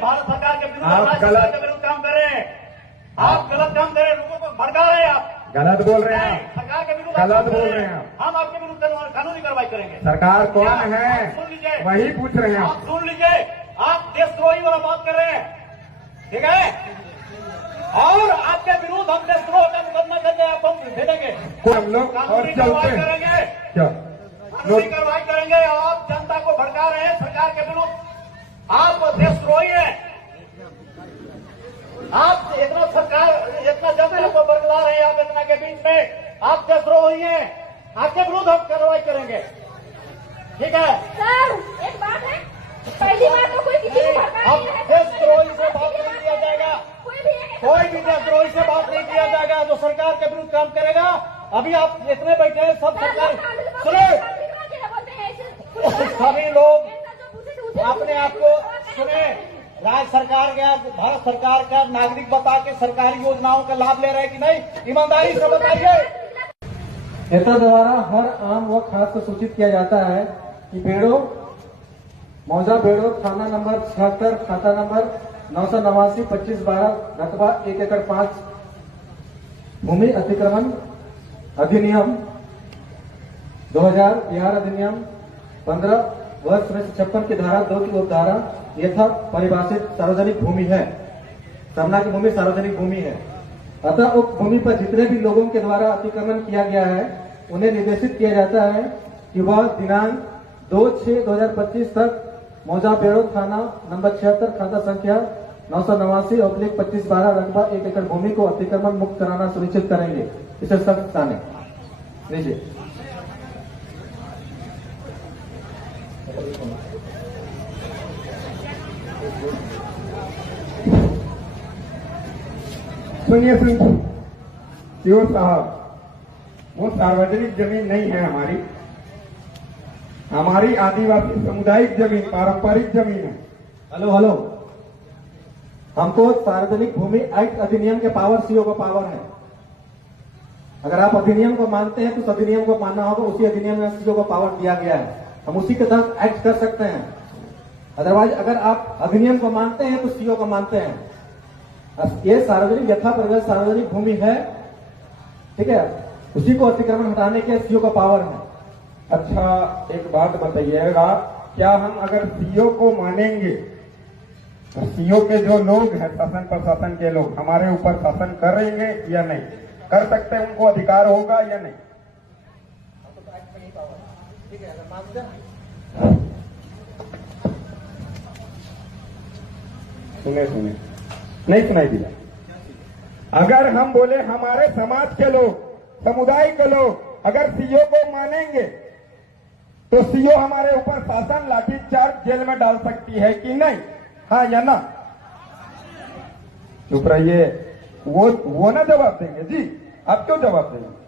भारत सरकार के विरुद्ध, राज्य सरकार के विरुद्ध काम कर रहे हैं। आप गलत काम कर रहे हैं, लोगों को भड़का रहे हैं। आप गलत बोल रहे हैं, सरकार के विरुद्ध गलत बोल रहे हैं। हम आपके विरुद्ध कानूनी कार्रवाई करेंगे। सरकार कौन है सुन लीजिए, वही पूछ रहे हैं। आप सुन लीजिए, आप देशद्रोही वाला बात कर रहे हैं, ठीक है? और आपके विरुद्ध हम देशद्रोह का मुकदमा करके आप हम भेजेंगे, हम लोग और कानूनी चलते कार्रवाई हैं करेंगे, क्या कानूनी कार्रवाई करेंगे। आप जनता को भड़का रहे हैं सरकार के विरुद्ध, आप देशद्रोही हैं। आप इतना सरकार, इतना जनता को बरगला रहे हैं, आप इतना के बीच में आप देशद्रोही हैं। आपके विरुद्ध हम कार्रवाई करेंगे, ठीक है? सर एक बात है, पहली बार तो कोई किसी को भड़का अब नहीं है। देशद्रोही से बात नहीं किया जाएगा, कोई भी देशद्रोही से बात नहीं किया जाएगा जो सरकार के विरुद्ध काम करेगा। अभी आप इतने बैठे हैं, सब सरकार सुने, सभी लोग अपने आप को सुने, राज्य सरकार का, भारत सरकार का नागरिक बता के सरकारी योजनाओं का लाभ ले रहे हैं कि नहीं, ईमानदारी से बताइए। नेता द्वारा हर आम व खास को सूचित किया जाता है कि बेड़ो मौजा बेड़ो थाना नंबर 76 खाता नंबर 989 2512 रकबा 1 एकड़ 5 भूमि अतिक्रमण अधिनियम 2000 बिहार अधिनियम 15 वर्ष 1956 की धारा 2 की उपधारा यथा परिभाषित सार्वजनिक भूमि है। सरना की भूमि सार्वजनिक भूमि है। अतः उक्त भूमि पर जितने भी लोगों के द्वारा अतिक्रमण किया गया है उन्हें निर्देशित किया जाता है कि वह दिनांक 2/6/2025 तक मौजा बेड़ो थाना नंबर 76 खाता संख्या 989/2512 रकबा 1 एकड़ भूमि को अतिक्रमण मुक्त कराना सुनिश्चित करेंगे। इसे सख्त ताने लीजिए। सुनिए सीओ साहब, वो सार्वजनिक जमीन नहीं है हमारी, हमारी आदिवासी सामुदायिक जमीन, पारंपरिक जमीन है। हेलो, हमको सार्वजनिक भूमि एक्ट अधिनियम के पावर सीओ का पावर है। अगर आप अधिनियम को मानते हैं तो उस अधिनियम को मानना होगा, उसी अधिनियम में सीओ को पावर दिया गया है, हम उसी के तहत एक्ट कर सकते हैं। अदरवाइज अगर आप अधिनियम को मानते हैं तो सीओ को मानते हैं। ये सार्वजनिक यथा परिभाषित सार्वजनिक भूमि है, ठीक है, उसी को अतिक्रमण हटाने के सीओ का पावर है। अच्छा एक बात बताइएगा, क्या हम अगर सीओ को मानेंगे तो सीओ के जो लोग हैं, शासन प्रशासन के लोग, हमारे ऊपर शासन करेंगे या नहीं कर सकते, उनको अधिकार होगा या नहीं? सुने नहीं सुनाई दिया। अगर हम बोले हमारे समाज के लोग, समुदाय के लोग अगर सीओ को मानेंगे तो सीओ हमारे ऊपर शासन, लाठीचार्ज, जेल में डाल सकती है कि नहीं? हाँ या ना? चुप रहिए, वो ना जवाब देंगे जी, आप क्यों जवाब देंगे?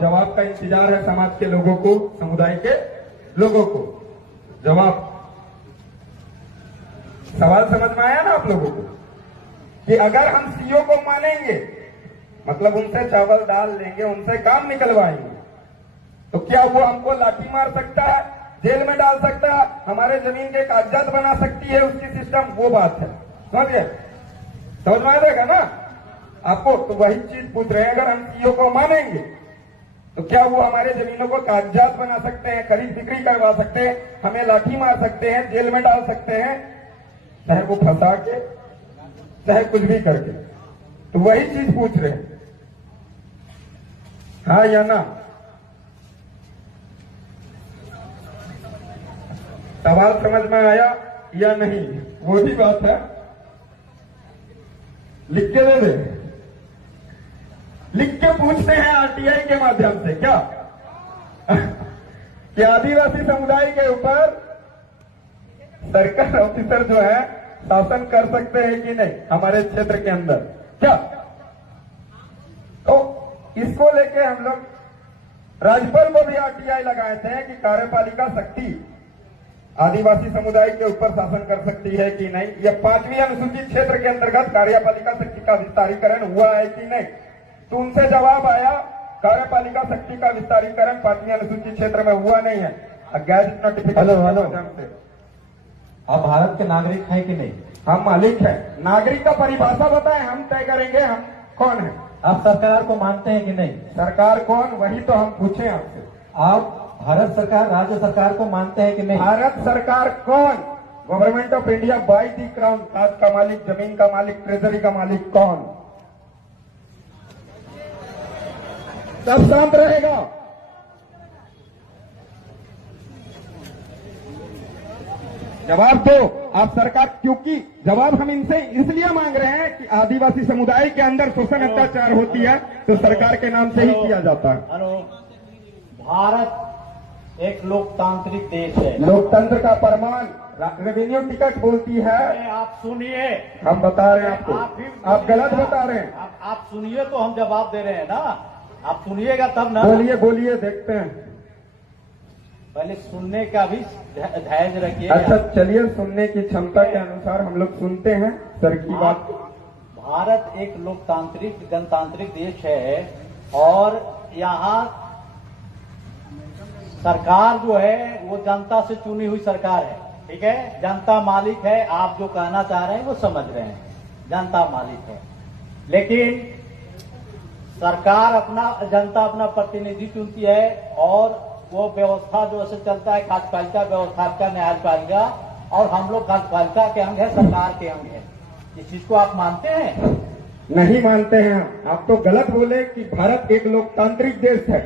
जवाब का इंतजार है समाज के लोगों को, समुदाय के लोगों को। जवाब, सवाल समझ में आया ना आप लोगों को? कि अगर हम सीओ को मानेंगे, मतलब उनसे चावल डाल लेंगे, उनसे काम निकलवाएंगे, तो क्या वो हमको लाठी मार सकता है, जेल में डाल सकता है, हमारे जमीन के कागजात बना सकती है उसकी सिस्टम? वो बात है, समझिए, समझ में आएगा ना आपको? तो वही चीज पूछ रहे हैं, अगर हम सीओ को मानेंगे तो क्या वो हमारे जमीनों को कागजात बना सकते हैं, खरीद बिक्री करवा सकते हैं, हमें लाठी मार सकते हैं, जेल में डाल सकते हैं, चाहे वो फंसा के, चाहे कुछ भी करके? तो वही चीज पूछ रहे हैं, हाँ या ना? सवाल समझ में आया या नहीं? वो भी बात है, लिख के दे दे, लिख के पूछते हैं आरटीआई के माध्यम से क्या कि आदिवासी समुदाय के ऊपर सरकार ऑफिसर जो है शासन कर सकते हैं कि नहीं हमारे क्षेत्र के अंदर, क्या? तो इसको लेके हम लोग राज्यपाल को भी आरटीआई लगाए थे कि कार्यपालिका शक्ति आदिवासी समुदाय के ऊपर शासन कर सकती है कि नहीं, या 5वीं अनुसूचित क्षेत्र के अंतर्गत कार्यपालिका शक्ति का विस्तारीकरण हुआ है कि नहीं। तो उनसे जवाब आया कार्यपालिका शक्ति का विस्तारीकरण 5वीं अनुसूचित क्षेत्र में हुआ नहीं है। Gadget notification hello. के माध्यम से आप भारत के नागरिक हैं कि नहीं? हम मालिक है। नागरिक का परिभाषा बताएं, हम तय करेंगे हम कौन है। आप सरकार को मानते हैं कि नहीं? सरकार कौन, वही तो हम पूछे आपसे। आप भारत सरकार, राज्य सरकार को मानते हैं कि नहीं? भारत सरकार कौन? Government of India by the crown. ताज का मालिक, जमीन का मालिक, ट्रेजरी का मालिक कौन? सब शांत रहेगा। जवाब दो आप सरकार, क्योंकि जवाब हम इनसे इसलिए मांग रहे हैं कि आदिवासी समुदाय के अंदर शोषण अत्याचार होती है तो सरकार के नाम से ही किया जाता है। हेलो, भारत एक लोकतांत्रिक देश है। लोकतंत्र का प्रमाण रेवेन्यू टिकट बोलती है। आप सुनिए, हम बता रहे हैं आपको, आप गलत बता रहे हैं। आप सुनिए तो हम जवाब दे रहे हैं ना, आप सुनिएगा तब ना। बोलिए बोलिए, देखते हैं। पहले सुनने का भी धैर्य रखिए। अच्छा चलिए, सुनने की क्षमता के अनुसार हम लोग सुनते हैं सर की बात। भारत एक लोकतांत्रिक गणतांत्रिक देश है और यहाँ सरकार जो है वो जनता से चुनी हुई सरकार है। ठीक है, जनता मालिक है। आप जो कहना चाह रहे हैं वो समझ रहे हैं, जनता मालिक है। लेकिन सरकार जनता अपना प्रतिनिधि चुनती है और वो व्यवस्था जो ऐसे चलता है, कार्यपालिका व्यवस्था, न्यायपालिका, और हम लोग कार्यपालिका के अंग है, सरकार के अंग है। इस चीज को आप मानते हैं? नहीं मानते हैं। आप तो गलत बोले कि भारत एक लोकतांत्रिक देश है।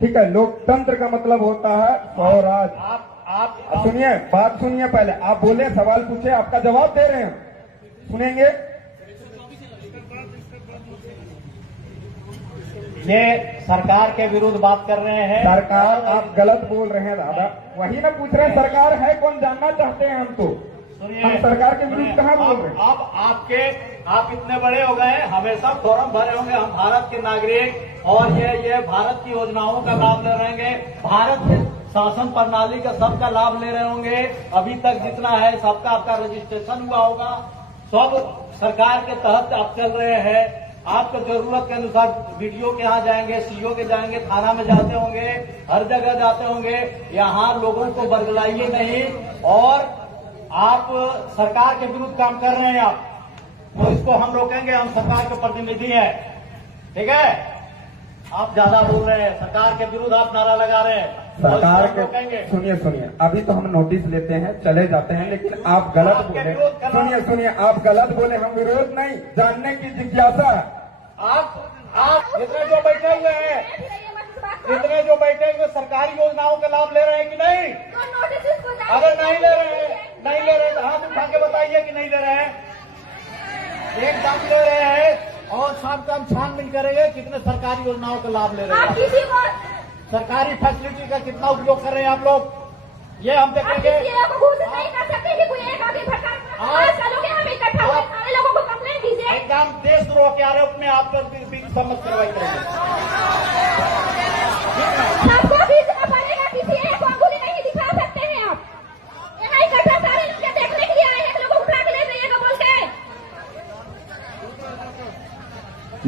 ठीक है, लोकतंत्र का मतलब होता है स्वराज। आप सुनिए, बात सुनिए। पहले आप बोले, सवाल पूछे, आपका जवाब दे रहे हैं, सुनेंगे। ये सरकार के विरुद्ध बात कर रहे हैं। सरकार, आप गलत बोल रहे हैं दादा। वही ना पूछ रहे हैं, सरकार है कौन, जानना चाहते हैं हम तो। सुनिए, हम सरकार के विरुद्ध कहाँ बोल रहे हैं? अब आप इतने बड़े हो गए, हमेशा फॉर्म भरे होंगे, हम भारत के नागरिक और ये भारत की योजनाओं का लाभ ले रहेंगे, भारत के शासन प्रणाली का सबका लाभ ले रहे होंगे। अभी तक जितना है सबका आपका रजिस्ट्रेशन हुआ होगा, सब सरकार के तहत आप चल रहे हैं। आपको जरूरत के अनुसार वीडियो के यहाँ जाएंगे, सीओ के जाएंगे, थाना में जाते होंगे, हर जगह जाते होंगे। यहाँ लोगों को बरगलाइए नहीं, और आप सरकार के विरुद्ध काम कर रहे हैं आप, तो इसको हम रोकेंगे। हम सरकार के प्रतिनिधि हैं, ठीक है? आप ज्यादा बोल रहे हैं, सरकार के विरुद्ध आप नारा लगा रहे हैं, सरकार तो इसको रोकेंगे। के सुनिए, अभी तो हम नोटिस लेते हैं, चले जाते हैं, लेकिन आप गलत आपके बोले। विरोध करना- सुनिए, आप गलत बोले। हम विरोध नहीं, जानने की जिज्ञासा है। आप इतने जो बैठे हुए हैं, इतने जो बैठे हुए सरकारी योजनाओं का लाभ ले रहे हैं कि नहीं? अगर नहीं ले रहे हैं तो हाथ उठा के बताइए कि नहीं ले रहे हैं। एकदम ले रहे हैं, और सब काम छानबीन करेंगे कितने सरकारी योजनाओं का लाभ ले रहे आप हैं, किसी को सरकारी फैसिलिटी का कितना उपयोग कर रहे हैं आप लोग, ये हम आप देखेंगे। किसी को घोषित नहीं कर सकते कि कोई एक आगे भटका। आज चलोगे, हम इकट्ठा हुए सारे लोगों को कंप्लेंट दीजिए। एकदम देशद्रोह के आरोप में आप पर समझ कार्रवाई करेंगे। सबको खींचना पड़ेगा, किसी एक को अंगुली नहीं दिखा सकते हैं आप। यहाँ इकट्ठा सारे लोग देखने के लिए आए हैं, लोगों को उठा के ले जाइएगा बोल के।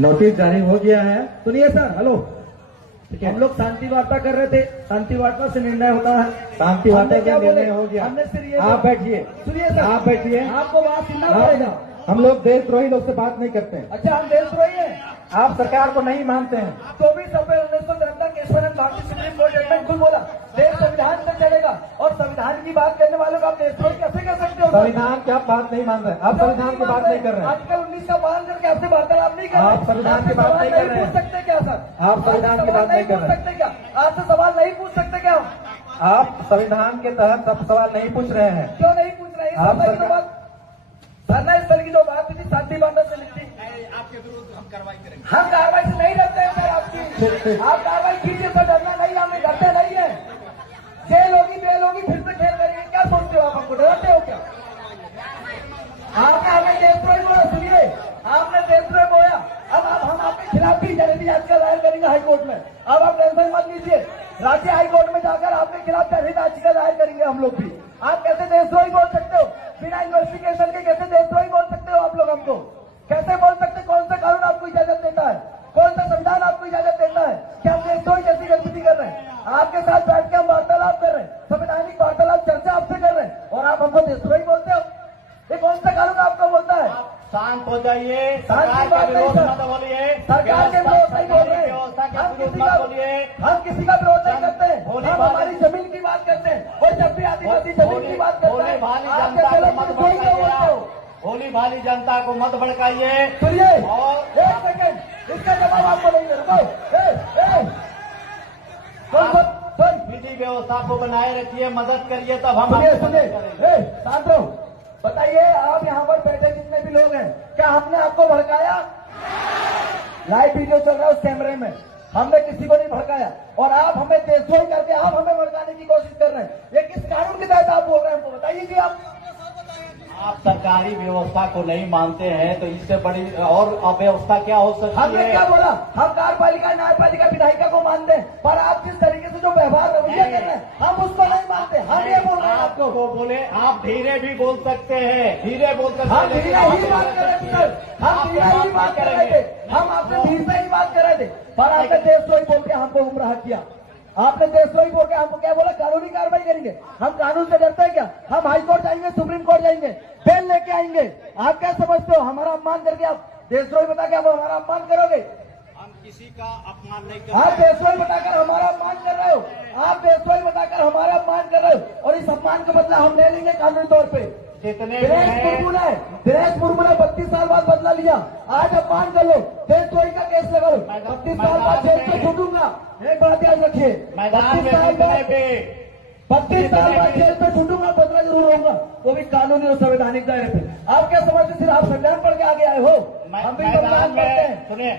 नोटिस जारी हो गया है। सुनिए सर, हेलो, हम लोग शांति वार्ता कर रहे थे, शांति वार्ता से निर्णय होता है। शांति वार्ता का निर्णय हो गया। हमने सिर्फ आप बैठिए, सुनिए सर, आप बैठिए, आपको बात सुनना पड़ेगा। हम लोग देशद्रोही लोग से बात नहीं करते हैं। अच्छा, हम देशद्रोही हैं? आप सरकार को नहीं मानते हैं? 24 अप्रैल 1973 केशवानंद भारतीय सुप्रीम कोर्ट जजमेंट खुद बोला, देश संविधान से चलेगा, और संविधान की बात करने वालों को आप देशद्रोही कैसे कर सकते हो? संविधान की आप बात नहीं मान रहे, आप संविधान की बात नहीं कर रहे हैं। आर्टिकल 19 का पालन करके आपसे वार्तालाप नहीं कर रहे, आप संविधान की बात नहीं कर रहे हैं। पूछ सकते क्या सर? आप संविधान की बात नहीं कर रहे क्या? आपसे सवाल नहीं पूछ सकते क्या? आप संविधान के तहत सब सवाल नहीं पूछ रहे हैं। क्यों नहीं पूछ रहे हैं? आप धरना स्थल की जो बात थी शांति वार्ता से लिखती, आपके विरुद्ध हम कार्रवाई करेंगे। हम कार्रवाई से नहीं डरते हैं सर आपकी। आप कार्रवाई कीजिए सर, डरना नहीं, हमें डरते नहीं है। जेल होगी, बेल होगी, फिर से खेल करेंगे, क्या सोचते हो आप? हमको डरते हो क्या? आपने हमें देशद्रोही बोला। सुनिए, आपने देशद्रोही बोला, अब हम आपके खिलाफ भी जनहित याचिका दायर करेंगे हाईकोर्ट में। अब आप टेंशन मत लीजिए, राज्य हाईकोर्ट में जाकर आपके खिलाफ जनहित याचिका दायर करेंगे हम लोग भी। आप कैसे देशद्रोही बोल सकते हो? बिना इन्वेस्टिगेशन के कैसे देशद्रोही बोल सकते हो आप लोग हमको? कैसे बोल सकते? कौन सा कानून आपको इजाजत देता है? कौन सा संविधान आपको इजाजत देता है कि आप देशद्रोही जैसी गतिविधि कर रहे हैं? आपके साथ बैठ के हम वार्तालाप कर रहे हैं, संवैधानिक वार्तालाप चर्चा आपसे कर रहे हैं, और आप हमको देशद्रोही बोलते हो? ये कौन सा कानून आपको बोलता है? शांत हो जाइए, शांत की सरकार बात के नहीं विरोध सर। मत बोलिए, सरकार के विरोध नहीं बोल रहे हैं। व्यवस्था के हम विरोध किसी मत का बोलिए। विरोध नहीं करते हैं। भोली हम भाली- हमारी जमीन की बात करते हैं, और जब भी आदिवासी जमीन की बात करते भोली हैं भाली आप जनता कैसे को लोग मत देशद्रोही क्यों बोलते हो? भड़काइए, भोली भाली जनता को मत भड़काइए। सुनिए, और एक सेकंड, इसका जवाब आपको नहीं दे रहा। सुन, विधि व्यवस्था को बनाए रखिए, मदद करिए, तब हम सुनिए आपको सुनिए, मदद करेंगे। शांत रहो। बताइए, आप यहाँ पर बैठे जितने भी लोग हैं, क्या हमने आपको भड़काया? लाइव वीडियो चल रहा है उस कैमरे में, हमने किसी को नहीं भड़काया, और आप हमें देशद्रोही करके आप हमें भड़काने की कोशिश कर रहे हैं। ये किस कानून के तहत आप बोल रहे हैं, हमको बताइए कि आप सरकारी व्यवस्था को नहीं मानते हैं तो इससे बड़ी और अव्यवस्था क्या हो सकती हमने है? क्या बोला? हम कार्यपालिका न्यायपालिका विधायिका को मानते हैं, पर आप जिस तरीके से जो व्यवहार रवैया कर रहे हैं, हम उसको नहीं मानते। हम ये बोल रहे हैं आपको। आपको बोले, आप धीरे भी बोल सकते हैं, धीरे बोल सकते हम हैं, धीरे ही बात कर रहे थे सर, हम धीरे ही बात कर रहे थे, हम आपसे धीरे से ही बात कर रहे थे, पर आपने देशद्रोही बोल के हमको गुमराह किया। आपने देशद्रोही बोल के हमको क्या बोला? कानूनी कार्रवाई करेंगे। हम कानून से डरते हैं क्या? हम हाई कोर्ट जाएंगे, सुप्रीम कोर्ट जाएंगे, बेल लेके आएंगे। आप क्या समझते हो? हमारा अपमान करके आप देशद्रोही बता के आप हमारा अपमान करोगे? हम किसी का अपमान नहीं आप करते। देशद्रोही बताकर हमारा अपमान कर रहे हो, आप देशद्रोही बताकर हमारा अपमान कर रहे हो, और इस अपमान का बदला हम ले लेंगे कानूनी तौर पे। जितने भी दिनेश हैं, मुर्मू ने 32 साल बाद बदला लिया। आज अपमान कर लो, देशद्रोही का केस लगा लो, 32 साल बाद जेल से छूटूंगा। एक बात याद रखिए, मैदान में 32 साल जितने बाद भी 32 साल बाद जेल से छूटूंगा, बदला जरूर होगा, वो भी कानूनी और संवैधानिक दायरे पे। आप क्या समझते? सिर्फ आप संविधान पढ़ के आगे आए हो? हम भी मैदान संविधान पढ़ते में हैं। सुनिए,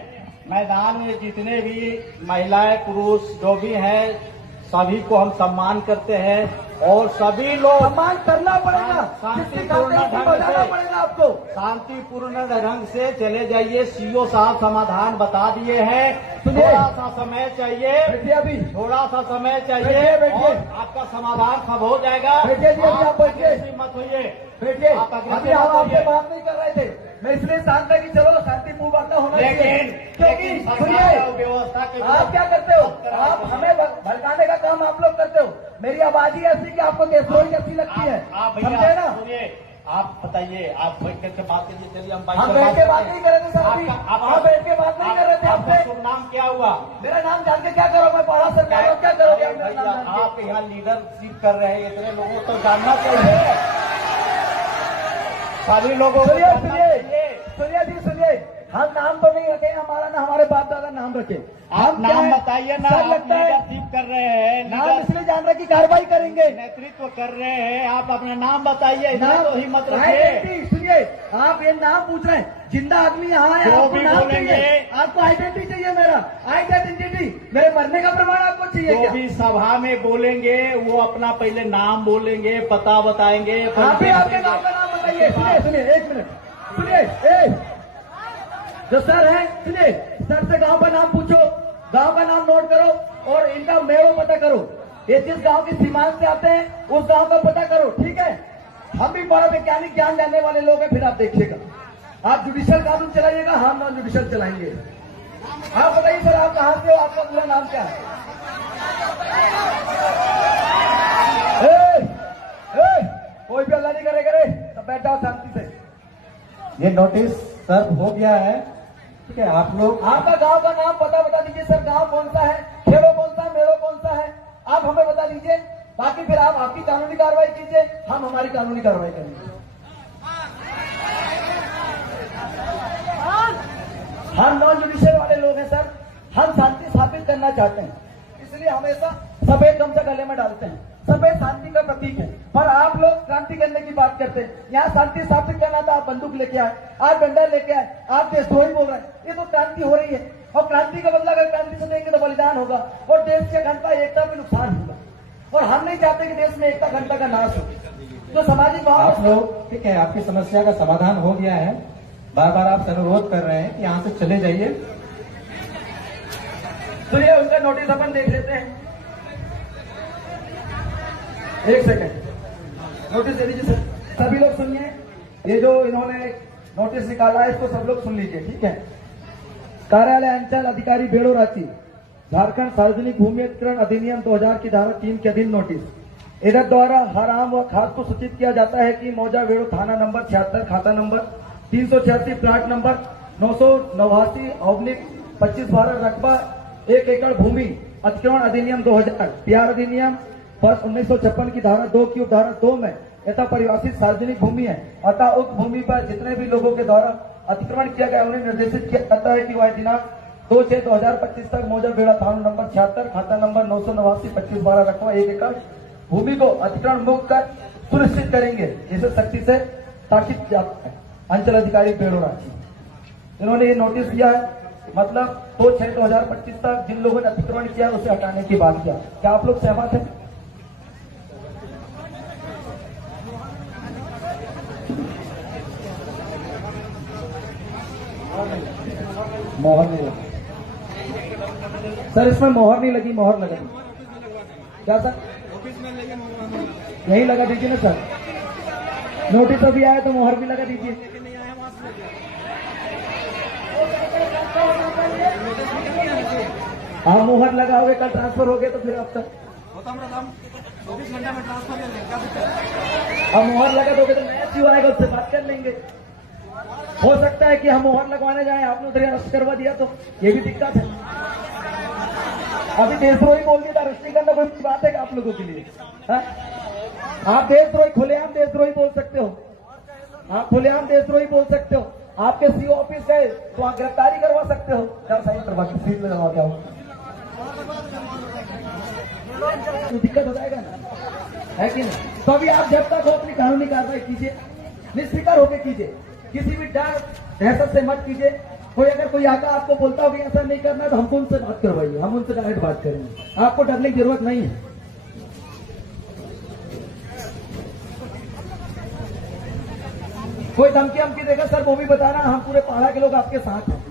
मैदान में जितने भी महिलाएं पुरुष जो भी हैं सभी को हम सम्मान करते हैं, और सभी लोग सम्मान करना पड़ेगा, शांतिपूर्ण जिसकी खातिर उसको ढंग बजाना से- पड़ेगा आपको। शांतिपूर्ण ढंग से चले जाइए। सीओ साहब समाधान बता दिए हैं, सुनिए। थोड़ा सा समय चाहिए, बैठिए अभी, थोड़ा सा समय चाहिए, बैठिए, बैठिए। और आपका समाधान सब हो जाएगा। बैठिए जी, अभी आप बैठिए। अग्रेसिव मत होइए। देखिए, आप अग्रेसिव अभी हम मत आपसे होइए। बात नहीं कर रहे थे, मैं इसलिए शांत है कि चलो शांतिपूर्ण वार्ता होना चाहिए। क्योंकि लेकिन सुनिए, सरकार और व्यवस्था के आप क्या करते हो? आप हमें भड़काने का काम आप लोग करते हो। मेरी आवाज ही ऐसी कि आपको देशद्रोही कैसी लगती है, आप समझे भैया ना? सुनिए, आप बताइए, आप बैठ करके बात कीजिए। चलिए हम हम बैठ के बात नहीं कर रहे थे सर, अभी आप बैठ के बात नहीं कर रहे थे आपका आपसे। शुभ नाम क्या हुआ? मेरा नाम जान के क्या करोगे? मैं पढ़ा सरकार हो, क्या करोगे? अरे मेरा भैया, नाम जान आप यहाँ लीडरशिप कर रहे हैं, इतने लोगों को तो जानना चाहिए, सभी लोगों के। को सुनिए जानना सुनिए चाहिए। सुनिए जी, सुनिए, हम नाम तो नहीं रखे, हमारा ना हमारे बाप दादा नाम रखे। आप क्या नाम है? बताइए ना, सर आप लगता है लीडरशिप कर रहे हैं, नाम लीडर इसलिए जान रहे कि कार्रवाई करेंगे। नेतृत्व कर रहे हैं, आप अपना नाम बताइए, इतना नाम तो हिम्मत रखिए। आइडेंटिटी, सुनिए, आप ये नाम पूछ रहे हैं, जिंदा आदमी यहाँ है, जो आपको भी नाम बोलेंगे। चाहिए, आपको आइडेंटिटी चाहिए। मेरा आइडेंटिटी, मेरे मरने का प्रमाण आपको चाहिए जो क्या? भी सभा में बोलेंगे वो अपना पहले नाम बोलेंगे, पता बताएंगे। आप भी आपके गांव का नाम बताइए। सुनिए सुनिए, एक मिनट सुनिए, जो सर है, सुनिए, सर से गांव का नाम पूछो, गांव का नाम नोट करो, और इनका मेवा पता करो। ये जिस गांव की सीमांत से आते हैं उस गांव का पता करो, ठीक है? हम भी बड़ा वैज्ञानिक ज्ञान जानने वाले लोग हैं, फिर आप देखिएगा। आप जुडिशियल कानून चलाइएगा, हम नॉन जुडिशियल चलाएंगे। आप बताइए सर, आप कहाँ से हो? आपका पूरा नाम क्या है? कोई भी अल्लाह नहीं करे, तब बैठ जाओ शांति से। ये नोटिस सर्व हो गया है, ठीक है? आप लोग आपका गांव का नाम पता बता दीजिए सर, गांव कौन सा है, खेड़ो कौन सा है, मेड़ो कौन सा है, आप हमें बता दीजिए। बाकी फिर आप आपकी कानूनी कार्रवाई कीजिए, हम हमारी कानूनी कार्रवाई करेंगे। हम नॉन जुडिशियल वाले लोग हैं सर, हम शांति स्थापित करना चाहते हैं, इसलिए हमेशा सफेद गमछा गले में डालते हैं। सफेद शांति का प्रतीक है, पर आप लोग क्रांति करने की बात करते हैं। यहाँ शांति स्थापित करना था, आप बंदूक लेके आए, आप डंडा लेके आए, आप देशद्रोही बोल रहे हैं। ये तो क्रांति हो रही है, और क्रांति का बदला अगर क्रांति से देंगे तो बलिदान होगा, और देश की अखंडता एकता में नुकसान होगा, और हम नहीं चाहते कि देश में एकता अखंडता का नाश हो। तो सामाजिक आप भाव लोग, ठीक है, आपकी समस्या का समाधान हो गया है। बार बार आप अनुरोध कर रहे हैं कि यहाँ से चले जाइए। सुनिए, उनका नोटिस अपन देख लेते हैं। एक सेकंड, नोटिस दे दीजिए सर। सभी लोग सुनिए, ये जो इन्होंने नोटिस निकाला है इसको सब लोग सुन लीजिए, ठीक है। कार्यालय अंचल अधिकारी बेड़ो रांची, झारखंड सार्वजनिक भूमि अधिग्रहण अधिनियम 2000 की धारा 3 के अधीन नोटिस। इधर द्वारा हर आम व खास को सूचित किया जाता है कि मौजा बेड़ो थाना नंबर 76, खाता नंबर 386, प्लाट नंबर 989/25/12, रकबा 1 एकड़ भूमि अतिक्रमण अधिनियम 2000, बिहार अधिनियम वर्ष 1956 की धारा 2 की उपधारा 2 में यथा परिभाषित सार्वजनिक भूमि है। अतः उक्त भूमि पर जितने भी लोगों के द्वारा अतिक्रमण किया गया उन्हें निर्देशित किया जाता है कि वह दिनांक 2/6/2025 तक मौजा बेड़ा थाना नंबर 76, खाता नंबर 989/25/12, रकबा 1 एकड़ भूमि को अतिक्रमण मुक्त कर सुनिश्चित करेंगे। इसे सख्ती से ताकीद जाता है। अंचल अधिकारी बेड़ो रांची, इन्होंने ये नोटिस दिया है, मतलब 2/6/2025 तक जिन लोगों ने अतिक्रमण किया उसे हटाने की बात किया। क्या आप लोग सहमत हैं? मोहर नहीं लगी सर, इसमें मोहर नहीं लगी, मोहर लगा क्या सर? यही लगा दीजिए ना सर। नोटिस अभी आया तो मोहर भी लगा दीजिए। आप मोहर लगाओगे, कल ट्रांसफर हो गया तो फिर अब तक 24 घंटे में ट्रांसफर कर लेंगे। अब मोहर लगा दोगे तो नया क्यों आएगा, उससे बात कर लेंगे। हो सकता है कि हम मोहर लगवाने जाए, आपने उधर अरेस्ट करवा दिया तो ये भी दिक्कत है। अभी देशद्रोही बोल दिया, अरेस्ट नहीं करना कोई बात है आप लोगों के लिए? हा? आप देशद्रोही, खुलेआम देशद्रोही बोल सकते हो, आप खुलेआम देशद्रोही बोल सकते हो। आपके सीओ ऑफिस गए तो आप गिरफ्तारी करवा सकते हो। क्या साइन करवा के सीट में लगा क्या हो, तो दिक्कत हो जाएगा ना, है कि नहीं? तो अभी आप जब तक हो अपनी कानूनी कार्रवाई कीजिए, निष्फिक्र होकर कीजिए, किसी भी डर दहशत से मत कीजिए। कोई अगर कोई आता आपको बोलता हो कि ऐसा नहीं करना है तो हमको उनसे बात करवाइए, हम उनसे डायरेक्ट बात करेंगे। आपको डरने की जरूरत नहीं है। कोई धमकी हमकी देगा सर वो भी बताना, हम पूरे पहाड़ा के लोग आपके साथ हैं।